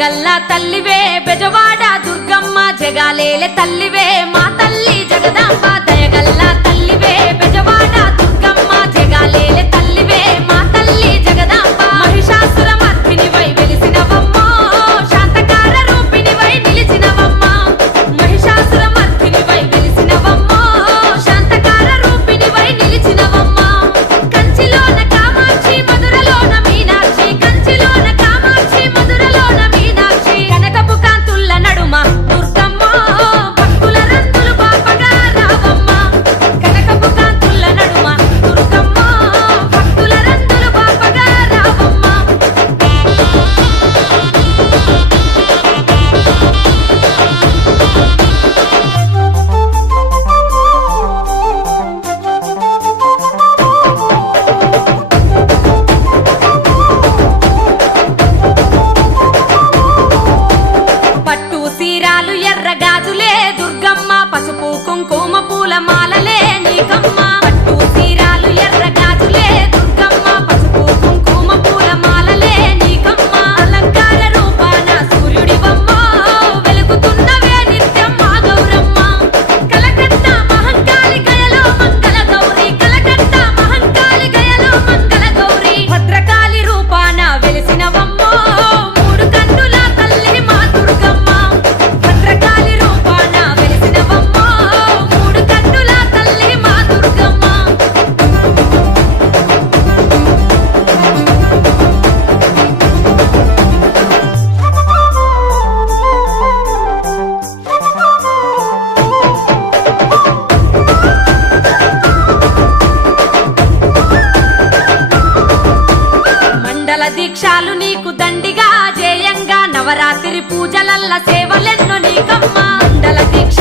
దయగల్లా తల్లివే బెజవాడ దుర్గమ్మ జగాలేలే తల్లివే మా తల్లి జగదాంబ దయగల్లా తల్లివే బెజవాడ దుర్గమ్మ జగాలేలే తల్లివే మా తల్లి జగదాంబ మహిషాసుర మర్దినివై వెలిసినవమ్మో శాంతకార రూపిణివై నిలిచినవమ్మ మహిషాసుర మర్దినివై వెలిసినవమ్మో శాంతకార రూపిణివై నిలిచినవమ్మ కంచిలోన కామాక్షి మధురలోన మీనాక్షి కంచిలోన కామాక్షి మధురలోన మీనాక్షి కనకపు కాంతుల్ల నడుమ దుర్గమ్మ భక్తుల రంతులు పాపగా రావమ్మ కనకపు కాంతుల్ల నడుమ దుర్గమ్మ భక్తుల రంతులు పాపగా రావమ్మ పట్టు సీరాలు ఎర్ర గాజులే దుర్గమ్మ పసుపు కుంకుమ పూల మాలలే నీకమ్మ పట్టు సీరాలు ఎర్ర గాజులే దుర్గమ్మ పసుపు కుంకుమ పూల మాలలే నీకమ్మ అలంకార రూపాన సూర్యుడివమ్మ వెలుగుతున్నవే నిత్యం మా గౌరమ్మ కలకత్తా మహంకాళి గయలో మంగళ గౌరి కలకత్తా మహంకాళి గయలో మంగళ గౌరి భద్రకాళి రూపాన వెలిసినవమ్మో మూడు కన్నుల తల్లి మా దుర్గమ్మ భద్రకాళి రూపాన వెలిసినవమ్మో మూడు కన్నుల తల్లి మా దుర్గమ్మ మండల దీక్షాలు నీకు దండిగా జేయంగా నవరాత్రి పూజలల్ల సేవలెన్నో నీకమ్మ మండల దీక్ష